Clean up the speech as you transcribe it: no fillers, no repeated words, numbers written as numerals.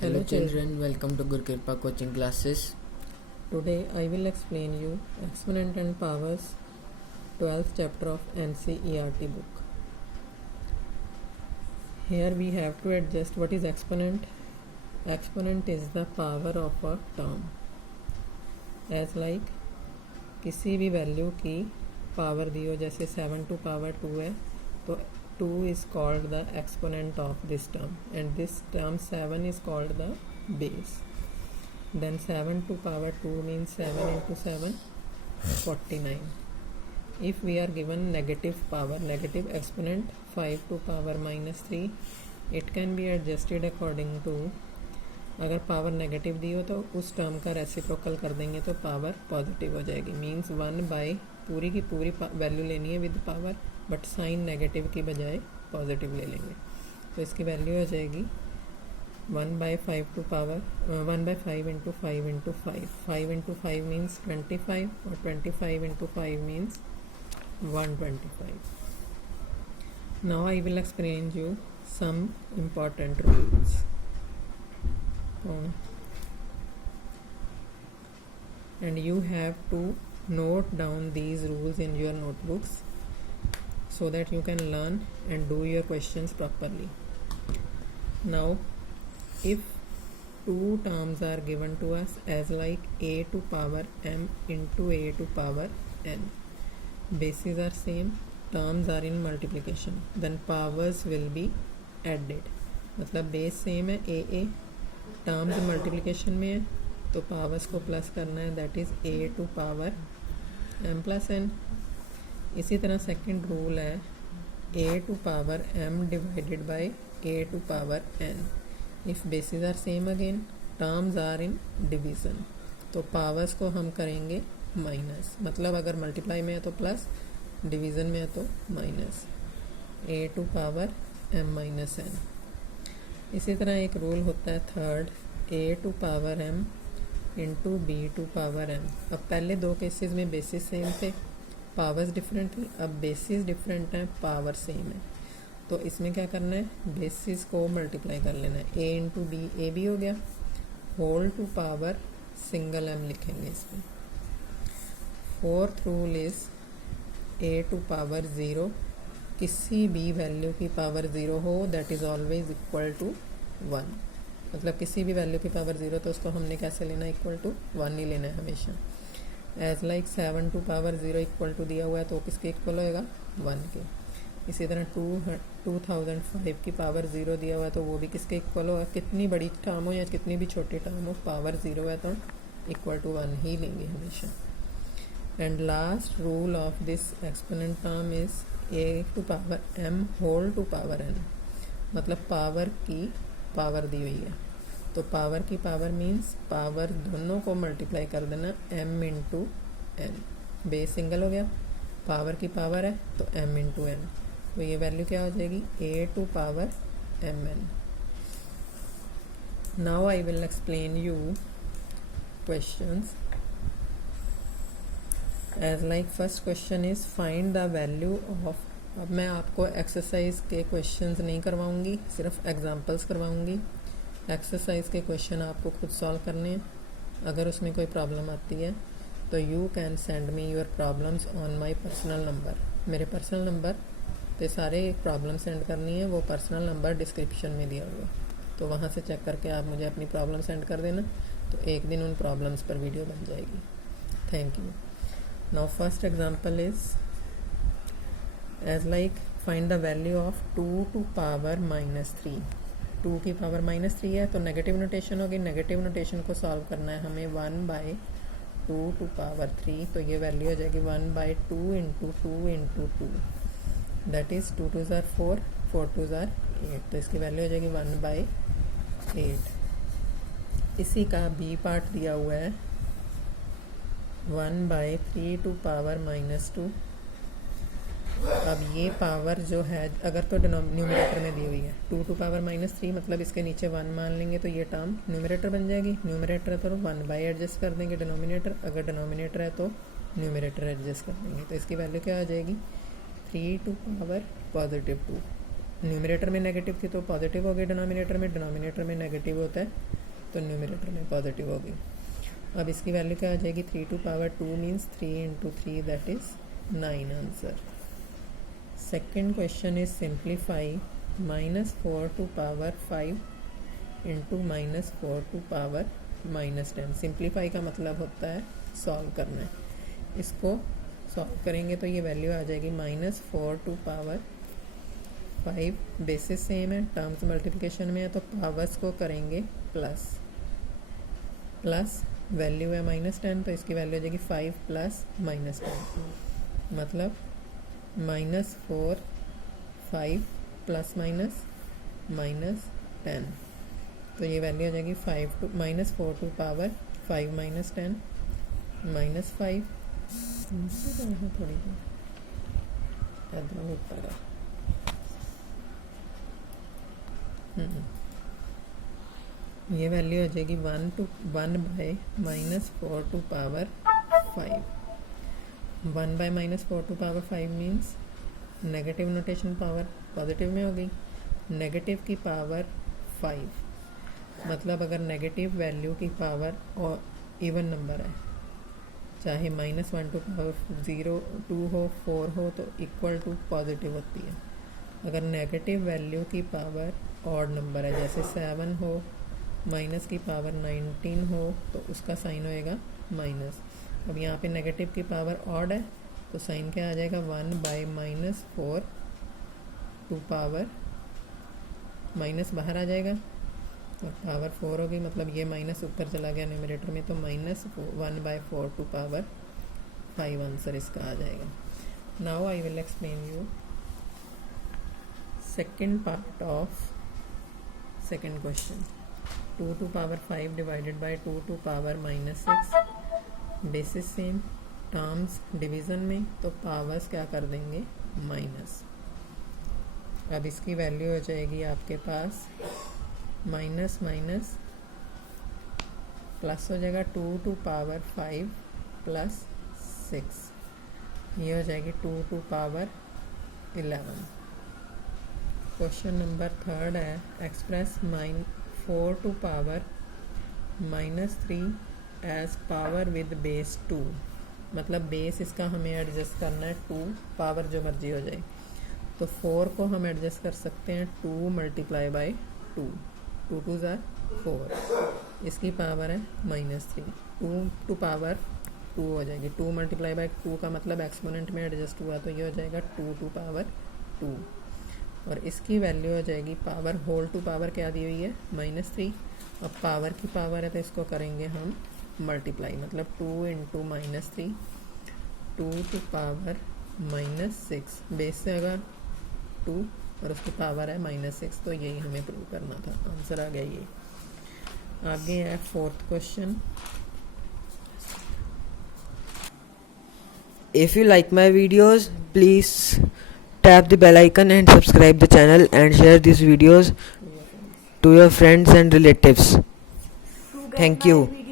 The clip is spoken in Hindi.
Hello children, welcome to Guru Kirpa coaching classes. Today I will explain you Exponent and Powers 12th chapter of NCERT book. Here we have to adjust what is exponent. Exponent is the power of a term. As like किसी भी वैल्यू की पावर दी हो, जैसे 7 to power 2 है तो 2 is called the exponent of this term and this term 7 is called the base. Then 7 to power 2 means 7 into 7 49. If we are given negative power, negative exponent 5 to power minus 3, it can be adjusted according to, अगर पावर नेगेटिव दी हो तो उस टर्म का रेसिप्रोकल कर देंगे तो पावर पॉजिटिव हो जाएगी. मींस 1 बाय पूरी की पूरी वैल्यू लेनी है with power, but sign negative की बजाय पॉजिटिव ले लेंगे. तो इसकी वैल्यू हो जाएगी 1/5 to power 1/5 into 5 into 5. 5 into 5 means 25 और 25 into 5 means 125. Now I will explain you some important rules. And you have to note down these rules in your notebooks so that you can learn and do your questions properly. Now if two terms are given to us as like a to power m into a to power n, bases are same, terms are in multiplication, then powers will be added. मतलब बेस सेम है a टर्म्स मल्टीप्लिकेशन में है तो पावर्स को प्लस करना है, that is a to power m plus n. इसी तरह सेकंड रूल है a to power m divided by a to power n. If basis are same again, terms are in division, तो पावर्स को हम करेंगे माइनस. मतलब अगर मल्टीप्लाई में है तो प्लस, डिवीज़न में है तो minus. a to power m minus n. इसी तरह एक रूल होता है third, a to power m into b to power m. अब पहले दो केसेस में बेसिस सेम थे, पावर्स डिफरेंट थी. अब बेसिस डिफरेंट है, पावर सेम है, तो इसमें क्या करना है, बेसिस को मल्टीप्लाई कर लेना है. a into B, A B हो गया, whole to power single m लिखेंगे इसमें. Fourth rule is a to power 0, किसी भी वैल्यू की पावर 0 हो that is always equal to 1. मतलब किसी भी वैल्यू की पावर 0 तो उसको हमने कैसे लेना है, इक्वल टू 1 ही लेना है हमेशा. As like 7 to power 0 equal to दिया हुआ है तो किसके इक्वल होएगा, 1 के. इसी तरह 2005 की पावर 0 दिया हुआ है तो वो भी किसके इक्वल होगा, कितनी बड़ी टर्म हो या कितनी भी छोटी टर्म हो, पावर 0 है तो इक्वल टू 1 ही लेंगे हमेशा. And last rule of this exponent term is a to power m whole to power n. मतलब पावर की पावर दी हुई है तो पावर की पावर मीन्स पावर दोनों को मल्टीप्लाई कर देना, m into n. Base single हो गया, पावर की पावर है तो m इंटू n, तो ये वैल्यू क्या हो जाएगी, a to power mn. Now I will explain you questions. As like first question is find the value of. अब मैं आपको एक्सरसाइज के क्वेश्चंस नहीं करवाऊंगी, सिर्फ एग्जांपल्स करवाऊंगी. एक्सरसाइज के क्वेश्चन आपको खुद सॉल्व करने हैं. अगर उसमें कोई प्रॉब्लम आती है तो you can send me your problems on my personal number. मेरे पर्सनल नंबर पे सारे प्रॉब्लम सेंड करनी है, वो पर्सनल नंबर डिस्क्रिप्शन में दिया हुआ, तो वहाँ से चेक करके आप मुझे अपनी प्रॉब्लम सेंड कर देना, तो एक दिन उन प्रॉब्लम्स पर वीडियो बन जाएगी. Thank you. Now first example is as like find the value of 2 to power minus 3. 2 की पावर माइनस 3 है तो नेगेटिव नोटेशन होगी. नेगेटिव नोटेशन को सॉल्व करना है हमें 1/2 टू पावर 3, तो ये वैल्यू हो जाएगी 1/2 इंटू 2 इंटू 2, दैट इज़ 2 2 ज़ार 4, 4 2 ज़ार 8, तो इसकी वैल्यू हो जाएगी 1/8. इसी का बी पार्ट दिया हुआ है 1/3 टू पावर माइनस 2. अब ये पावर जो है अगर तो न्यूमरेटर में दी हुई है 2 टू पावर माइनस 3, मतलब इसके नीचे 1 मान लेंगे तो ये टर्म न्यूमरेटर बन जाएगी. न्यूमरेटर है तो 1 बाई एडजस्ट कर देंगे डिनोमिनेटर, अगर डिनोमिनेटर है तो न्यूमरेटर एडजस्ट कर देंगे, तो इसकी वैल्यू क्या आ जाएगी, 3 टू पावर पॉजिटिव 2. न्यूमरेटर में नेगेटिव थी तो पॉजिटिव होगी, डिनोमिनेटर में नेगेटिव होता है तो न्यूमरेटर में पॉजिटिव होगी। अब इसकी वैल्यू क्या आ जाएगी, 3 to power 2 means 3 into 3 that is 9 answer. Second question is simplify -4 to power 5 into -4 to power -10। Simplify का मतलब होता है सॉल्व करना है। इसको सॉल्व करेंगे तो ये वैल्यू आ जाएगी -4 टू पावर 5। बेसिस सेम है, टर्म्स मल्टीप्लिकेशन में है तो पावर्स को करेंगे प्लस वैल्यू है -10 तो इसकी वैल्यू आ जाएगी 5 प्लस -10 मतलब -4 5 प्लस -10 तो ये वैल्यू आ जाएगी -4 टू पावर 5 -10 -5 थोड़ी ऊपर ये वैल्यू आ जाएगी 1 by -4 to power 5। 1 by -4 to power 5 means negative notation power positive में होगी, नेगेटिव की पावर 5 मतलब अगर नेगेटिव वैल्यू की पावर और इवन नंबर है, चाहे -1 टू पावर 0 2 हो 4 हो तो इक्वल टू पॉजिटिव होती है। अगर नेगेटिव वैल्यू की पावर ऑड नंबर है, जैसे 7 हो, माइनस की पावर 19 हो तो उसका साइन होएगा माइनस। अब यहाँ पे नेगेटिव की पावर ऑड है तो साइन क्या आ जाएगा, 1 बाय -4 टू पावर माइनस बाहर आ जाएगा और पावर 4 होगी मतलब ये माइनस ऊपर चला गया न्यूमरेटर में तो -1 बाय 4 टू पावर 5 आंसर इसका आ जाएगा। Now I will explain you second part of second question. 2 to power 5 divided by 2 to power -6। Basis same, terms division में तो पावर्स क्या कर देंगे माइनस। अब इसकी वैल्यू हो जाएगी आपके पास माइनस प्लस हो जाएगा 2 टू पावर 5 प्लस 6, ये हो जाएगी 2 to power 11। Question number third है express 4 to power -3 as power with base 2। मतलब बेस इसका हमें एडजस्ट करना है 2, पावर जो मर्जी हो जाए तो 4 को हम एडजस्ट कर सकते हैं 2 मल्टीप्लाई बाय 2, 2 2 ज़ार 4, इसकी पावर है -3, 2 टू पावर 2 हो जाएगी। 2 मल्टीप्लाई बाय 2 का मतलब एक्सपोनेंट में एडजस्ट हुआ तो ये हो जाएगा 2 टू पावर 2 और इसकी वैल्यू हो जाएगी पावर होल टू पावर क्या दी हुई है -3। अब पावर की पावर है तो इसको करेंगे हम मल्टीप्लाई मतलब 2 इंटू -3 2 टू पावर -6 बेस से होगा 2 और उसकी पावर है -6 तो यही हमें प्रूव करना था। आंसर आ गया ये। आगे है fourth question. If you like my videos, please tap the bell icon and subscribe the channel and share these videos to your friends and relatives. Thank you.